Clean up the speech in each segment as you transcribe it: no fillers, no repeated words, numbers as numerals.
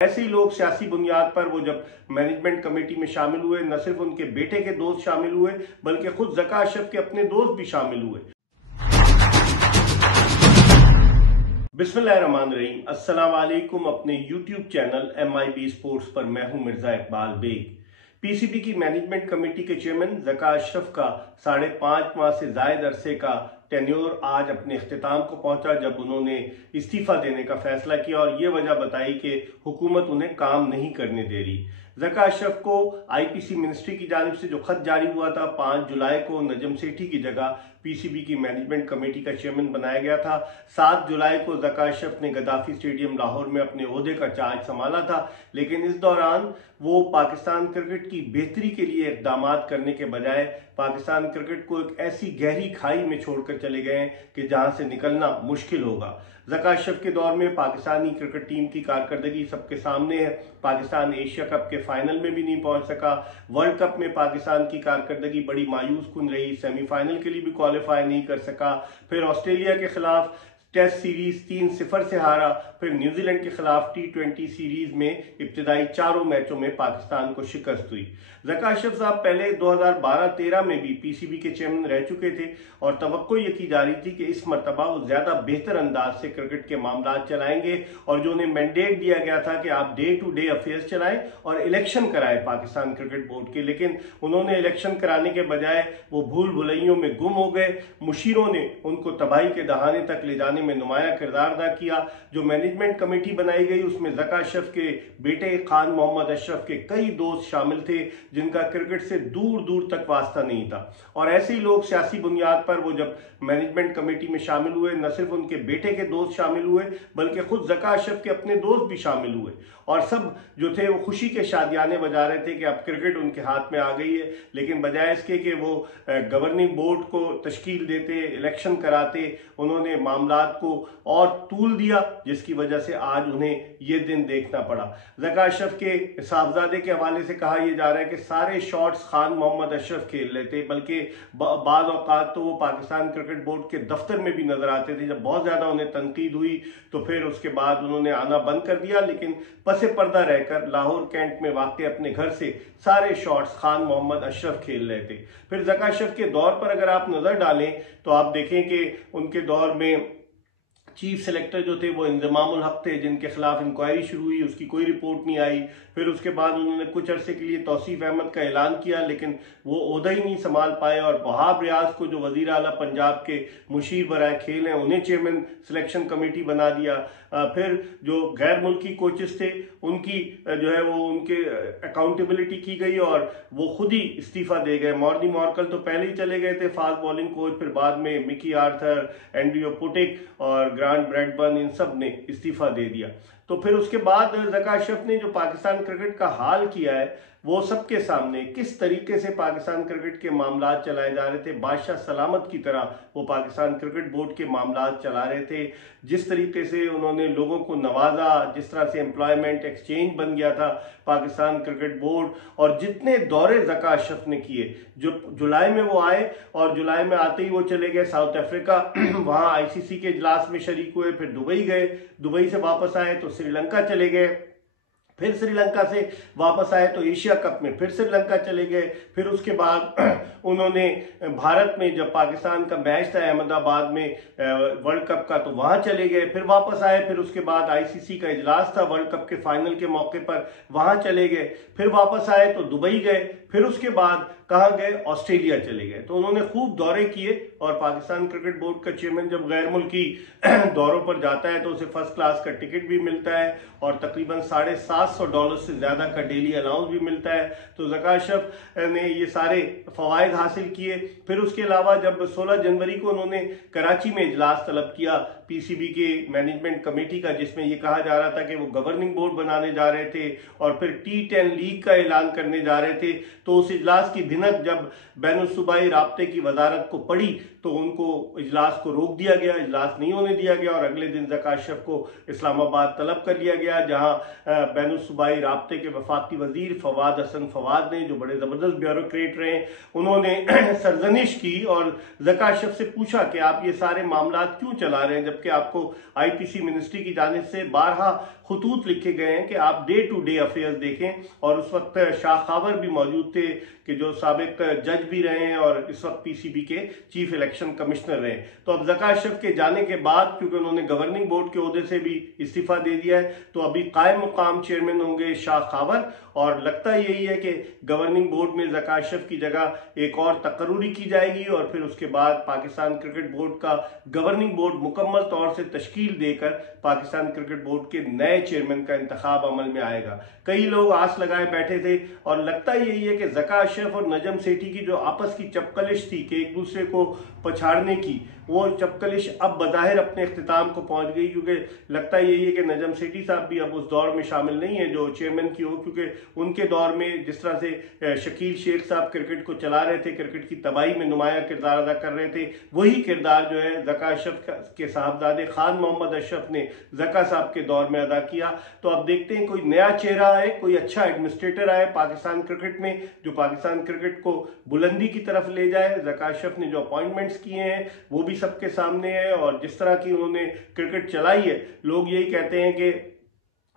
ऐसे ही लोग सियासी बुनियाद पर वो जब मैनेजमेंट कमेटी में शामिल हुए, न सिर्फ उनके बेटे के दोस्त शामिल हुए बल्कि खुद ज़का अशरफ के अपने दोस्त भी शामिल हुए। बिस्मिल्लाहिर्रहमानिर्रहीम, अस्सलाम वालेकुम। अपने YouTube चैनल MIB स्पोर्ट्स पर मैं हूं मिर्जा इकबाल बेग। पीसीबी की मैनेजमेंट कमेटी के चेयरमैन ज़का अशरफ का 5.5 माह से जायद अरसे का टेन्योर आज अपने इख्तिताम को पहुंचा, जब उन्होंने इस्तीफा देने का फैसला किया और ये वजह बताई कि हुकूमत उन्हें काम नहीं करने दे रही। ज़का अशरफ को आईपीसी मिनिस्ट्री की जानिब से जो खत जारी हुआ था, 5 जुलाई को नजम सेठी की जगह पीसीबी की मैनेजमेंट कमेटी का चेयरमैन बनाया गया था। 7 जुलाई को ज़का अशरफ ने गद्दाफी स्टेडियम लाहौर में अपने ओहदे का चार्ज संभाला था, लेकिन इस दौरान वो पाकिस्तान क्रिकेट की बेहतरी के लिए इकदाम करने के बजाय पाकिस्तान क्रिकेट को एक ऐसी गहरी खाई में छोड़कर चले गए कि जहां से निकलना मुश्किल होगा। ज़का अशरफ के दौर में पाकिस्तानी क्रिकेट टीम की कारकर्दगी सबके सामने है। पाकिस्तान एशिया कप के फाइनल में भी नहीं पहुंच सका। वर्ल्ड कप में पाकिस्तान की कारकर्दगी बड़ी मायूस कुन रही, सेमीफाइनल के लिए भी क्वालिफाई नहीं कर सका। फिर ऑस्ट्रेलिया के खिलाफ टेस्ट सीरीज 3-0 से हारा, फिर न्यूजीलैंड के खिलाफ T20 सीरीज में इब्तिदाई 4 मैचों में पाकिस्तान को शिकस्त हुई। ज़का अशरफ साहब पहले 2012-13 में भी पीसीबी के चेयरमैन रह चुके थे और तवक्को ये की जा रही थी कि इस मरतबा वो ज्यादा बेहतर अंदाज से क्रिकेट के मामला चलाएंगे और जो उन्हें मैंडेट दिया गया था कि आप डे टू डे अफेयर्स चलाएं और इलेक्शन कराएं पाकिस्तान क्रिकेट बोर्ड के, लेकिन उन्होंने इलेक्शन कराने के बजाय वो भूल भुलैयों में गुम हो गए। मुशीरों ने उनको तबाही के दहाने तक ले जाने में नुमाया किरदार अदा किया। जो मैनेजमेंट कमेटी बनाई गई उसमें ज़का अशरफ के बेटे खान मोहम्मद अशरफ के कई दोस्त शामिल थे जिनका क्रिकेट से दूर दूर तक वास्ता नहीं था। और ऐसे ही लोग सियासी बुनियाद पर वो जब मैनेजमेंट कमेटी में शामिल हुए, न सिर्फ उनके बेटे के दोस्त शामिल हुए बल्कि खुद ज़का अशरफ के अपने दोस्त भी शामिल हुए और सब जो थे वो खुशी के शादियाने बजा रहे थे कि अब क्रिकेट उनके हाथ में आ गई है। लेकिन बजाय इसके कि वो गवर्निंग बोर्ड को तश्कील देते, इलेक्शन कराते, उन्होंने मामलात को और तूल दिया, जिसकी वजह से आज उन्हें ये दिन देखना पड़ा। ज़का अशरफ के साहबजादे के हवाले से कहा यह जा रहा है कि सारे शॉट्स खान मोहम्मद अशरफ खेल लेते, बल्कि बाज़ औक़ात तो वो पाकिस्तान क्रिकेट बोर्ड के दफ्तर में भी नजर आते थे। जब बहुत ज्यादा उन्हें तनकीद हुई तो फिर उसके बाद उन्होंने आना बंद कर दिया, लेकिन पसे पर्दा रहकर लाहौर कैंट में वाक़ अपने घर से सारे शॉट्स खान मोहम्मद अशरफ खेल रहे थे। फिर ज़का अशरफ के दौर पर अगर आप नजर डालें तो आप देखें कि उनके दौर में चीफ सेलेक्टर जो थे वो इंजमामुल हक थे, जिनके खिलाफ इंक्वायरी शुरू हुई, उसकी कोई रिपोर्ट नहीं आई। फिर उसके बाद उन्होंने कुछ अरसे के लिए तौसीफ अहमद का ऐलान किया, लेकिन वो ओहदा ही नहीं संभाल पाए और वहाब रियाज को जो वजीर आला पंजाब के मुशीर बराए खेल हैं उन्हें चेयरमैन सिलेक्शन कमेटी बना दिया। फिर जो गैर मुल्की कोचेस थे उनकी जो है वो उनके अकाउंटेबिलिटी की गई और वो खुद ही इस्तीफा दे गए। मॉर्नी मॉर्कल तो पहले ही चले गए थे फास्ट बॉलिंग कोच, फिर बाद में मिकी आर्थर, एंड्रियो पुटिक और ग्रांट ब्रैडबर्न, इन सब ने इस्तीफा दे दिया। तो फिर उसके बाद ज़का अशरफ ने जो पाकिस्तान क्रिकेट का हाल किया है वो सबके सामने, किस तरीके से पाकिस्तान क्रिकेट के मामला चलाए जा रहे थे, बादशाह सलामत की तरह वो पाकिस्तान क्रिकेट बोर्ड के मामला चला रहे थे। जिस तरीके से उन्होंने लोगों को नवाजा, जिस तरह से एम्प्लॉयमेंट एक्सचेंज बन गया था पाकिस्तान क्रिकेट बोर्ड, और जितने दौरे ज़का अशरफ ने किए, जो जुलाई में वो आए और जुलाई में आते ही वो चले गए साउथ अफ्रीका, वहाँ आईसीसी के इजलास में शरीक हुए, फिर दुबई गए, दुबई से वापस आए तो श्रीलंका चले गए, फिर श्रीलंका से वापस आए तो एशिया कप में फिर श्रीलंका चले गए। फिर उसके बाद उन्होंने भारत में जब पाकिस्तान का मैच था अहमदाबाद में वर्ल्ड कप का, तो वहां चले गए, फिर वापस आए। फिर उसके बाद आईसीसी का इजलास था वर्ल्ड कप के फाइनल के मौके पर, वहां चले गए, फिर वापस आए तो दुबई गए, फिर उसके बाद कहाँ गए, ऑस्ट्रेलिया चले गए। तो उन्होंने खूब दौरे किए और पाकिस्तान क्रिकेट बोर्ड का चेयरमैन जब गैर मुल्की दौरों पर जाता है तो उसे फर्स्ट क्लास का टिकट भी मिलता है और तकरीबन $750 से ज्यादा का डेली अलाउंस भी मिलता है। तो ज़का अशरफ ने ये सारे फवायद हासिल किए। फिर उसके अलावा जब 16 जनवरी को उन्होंने कराची में इजलास तलब किया पीसीबी के मैनेजमेंट कमेटी का, जिसमें यह कहा जा रहा था कि वो गवर्निंग बोर्ड बनाने जा रहे थे और फिर T10 लीग का ऐलान करने जा रहे थे, तो उस इजलास की भिनक जब बैनुल-सूबाई राब्ते की वजारत को पड़ी तो उनको इजलास को रोक दिया गया, इजलास नहीं होने दिया गया और अगले दिन ज़का अशरफ को इस्लामाबाद तलब कर लिया गया, जहां बैनुल-सूबाई राब्ते के वफाकी वजीर फवाद हसन फवाद ने, जो बड़े जबरदस्त ब्यूरोक्रेट रहे, उन्होंने सरजनिश की और ज़का अशरफ से पूछा कि आप ये सारे मामला क्यों चला रहे हैं, जब जबकि आपको आईपीसी मिनिस्ट्री की जानिब से 12 खतूत लिखे गए हैं कि आप डे टू डे अफेयर्स देखें। और उस वक्त शाह खावर भी मौजूद थे कि जो साबिक जज भी रहे हैं और इस वक्त पीसीबी के चीफ इलेक्शन कमिश्नर रहे। तो अब ज़का अशरफ के जाने के बाद, क्योंकि उन्होंने गवर्निंग बोर्ड के ओहदे से भी इस्तीफा दे दिया है, तो अभी कायम मुकाम चेयरमैन होंगे शाह खावर। और लगता यही है कि गवर्निंग बोर्ड में ज़का अशरफ की जगह एक और तकर्रुरी की जाएगी और फिर उसके बाद पाकिस्तान क्रिकेट बोर्ड का गवर्निंग बोर्ड मुकम्मल तौर से तश्कील देकर पाकिस्तान क्रिकेट बोर्ड के नए चेयरमैन का इंतखाब अमल में आएगा। कई लोग आस लगाए बैठे थे और लगता यही है कि ज़का अशरफ और नजम सेठी की जो आपस की चपकलिश थी कि एक दूसरे को पछाड़ने की, वो चपकलिश अब बज़ाहिर अपने इख्तिताम को पहुंच गई, क्योंकि लगता यही है कि नजम सेठी साहब भी अब उस दौर में शामिल नहीं है जो चेयरमैन की हो, क्योंकि उनके दौर में जिस तरह से शकील शेख साहब क्रिकेट को चला रहे थे, क्रिकेट की तबाही में नुमाया किरदार अदा कर रहे थे, वही किरदार जो है ज़का अशरफ के साहबजादे खान मोहम्मद अशरफ ने ज़का साहब के दौर में अदा किया। तो अब देखते हैं कोई नया चेहरा आए, कोई अच्छा एडमिनिस्ट्रेटर आए पाकिस्तान क्रिकेट में जो पाकिस्तान क्रिकेट को बुलंदी की तरफ ले जाए। ज़का अशरफ ने जो अपॉइंटमेंट्स किए हैं वो भी सबके सामने है और जिस तरह की उन्होंने क्रिकेट चलाई है, लोग यही कहते हैं कि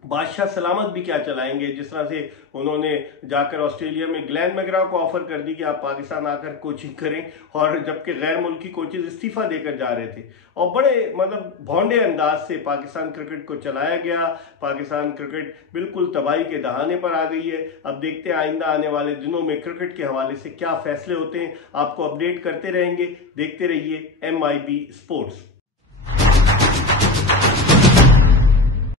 बादशाह सलामत भी क्या चलाएंगे। जिस तरह से उन्होंने जाकर ऑस्ट्रेलिया में ग्लेन मैकग्रा को ऑफर कर दी कि आप पाकिस्तान आकर कोचिंग करें, और जबकि गैर मुल्की कोचेज इस्तीफा देकर जा रहे थे, और बड़े मतलब भौंडे अंदाज से पाकिस्तान क्रिकेट को चलाया गया। पाकिस्तान क्रिकेट बिल्कुल तबाही के दहाने पर आ गई है। अब देखते हैं आइंदा आने वाले दिनों में क्रिकेट के हवाले से क्या फैसले होते हैं, आपको अपडेट करते रहेंगे। देखते रहिए MIB स्पोर्ट्स।